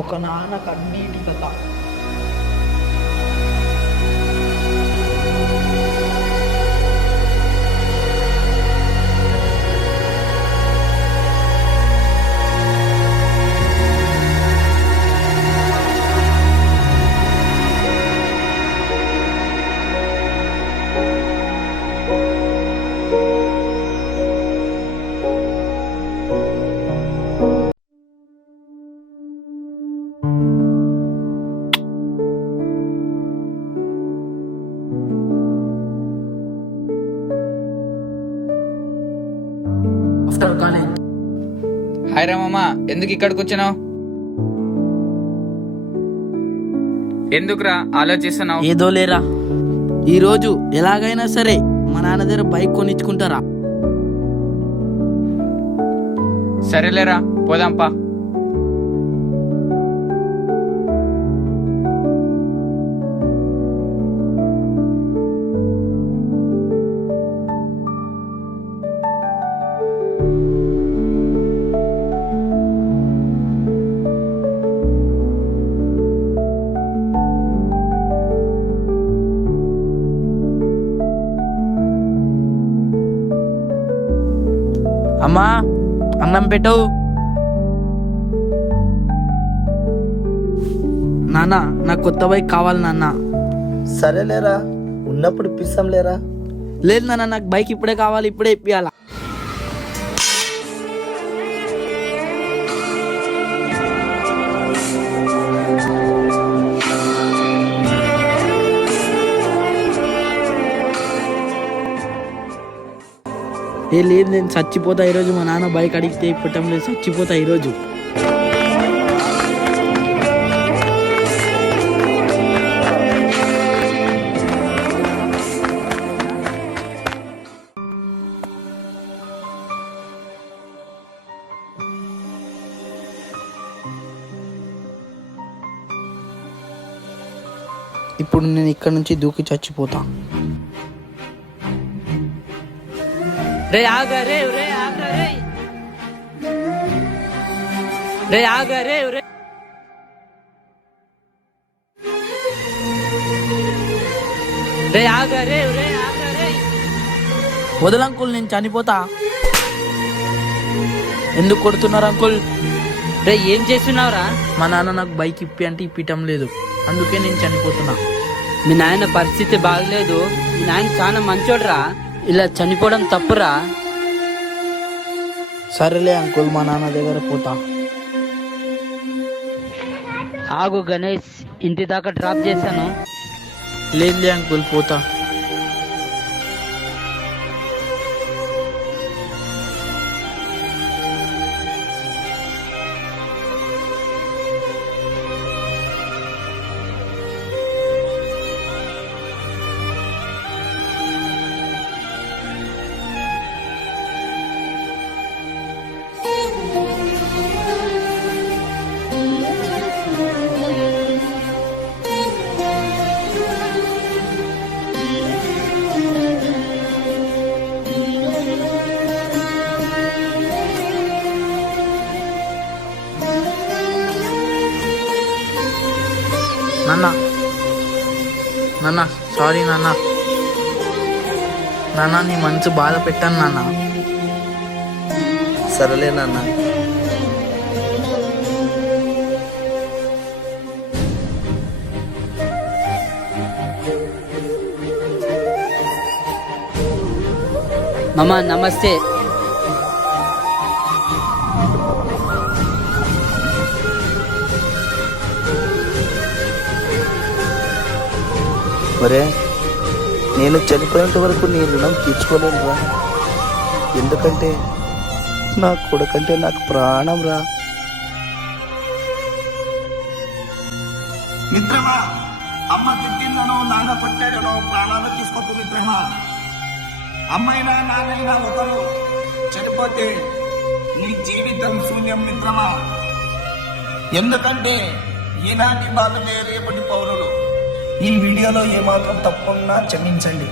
ఒక నాన్న కన్నీటి కథ. హాయ్ రామమ్మ, ఎందుకు ఇక్కడికి వచ్చినావు? ఎందుకురా ఆలోచిస్తున్నావు? ఏదో లేరా, ఈరోజు ఎలాగైనా సరే మా నాన్న దగ్గర బైక్ కొనిచ్చుకుంటారా? సరేలేరా, పోదాంపా. అమ్మా, అన్నం పెట్టవు. నాన్న, నాకు కొత్త బైక్ కావాలి నాన్న. సరేలేరా, ఉన్నప్పుడు ఇప్పిస్తాం లేరా. లేదు నాన్న, నాకు బైక్ ఇప్పుడే కావాలి, ఇప్పుడే ఇప్పియాలా. లేదు, నేను చచ్చిపోతా ఈరోజు. మా నాన్న బైక్ అడిగితే ఇప్పటం లేదు, చచ్చిపోతా ఈరోజు. ఇప్పుడు నేను ఇక్కడ నుంచి దూకి చచ్చిపోతా. రే ఆగా రే, రే ఆగా రే, రే ఆగా రే, రే రే ఆగా రే, రే ఆగా రే. వదలు అంకుల్, నేను చనిపోతా. ఎందుకు కొడుతున్నారు అంకుల్? రే ఏం చేస్తున్నావురా? మా నాన్న నాకు బైక్ ఇప్పి అంటే ఇప్పిటం లేదు, అందుకే నేను చనిపోతున్నా. మీ నాయన పరిస్థితి బాగలేదు. మీ నాయన చాలా మంచోడురా, ఇలా చనిపోవడం తప్పురా. సరేలే అంకుల్, మా నాన్న దగ్గర పోతా. ఆగు గణేష్, ఇంటి దాకా డ్రాప్ చేశాను. లేదులే అంకుల్, పోతా. నాన్న, నాన్న సారీ నాన్న. నాన్న, నీ మనసు బాధ పెట్టాను నాన్న. సరేలే నాన్న. మామ నమస్తే. మరే, నేను చనిపోయేంత వరకు నీ రుణం తీర్చుకోలేనురా. ఎందుకంటే నా కొడుకంటే నాకు ప్రాణం రా. మిత్రమా, అమ్మ తిట్టిందనో నాన్న కొట్టాడనో ప్రాణాలు తీసుకోవద్దు మిత్రమా. అమ్మైనా నాన్నైనా ఒకరు చనిపోతే నీ జీవితం శూన్యం మిత్రమా. ఎందుకంటే ఈనాటి బాధలే రేపటి పౌరులు. ఈ వీడియోలో ఏమాత్రం తప్పున్నా క్షమించండి.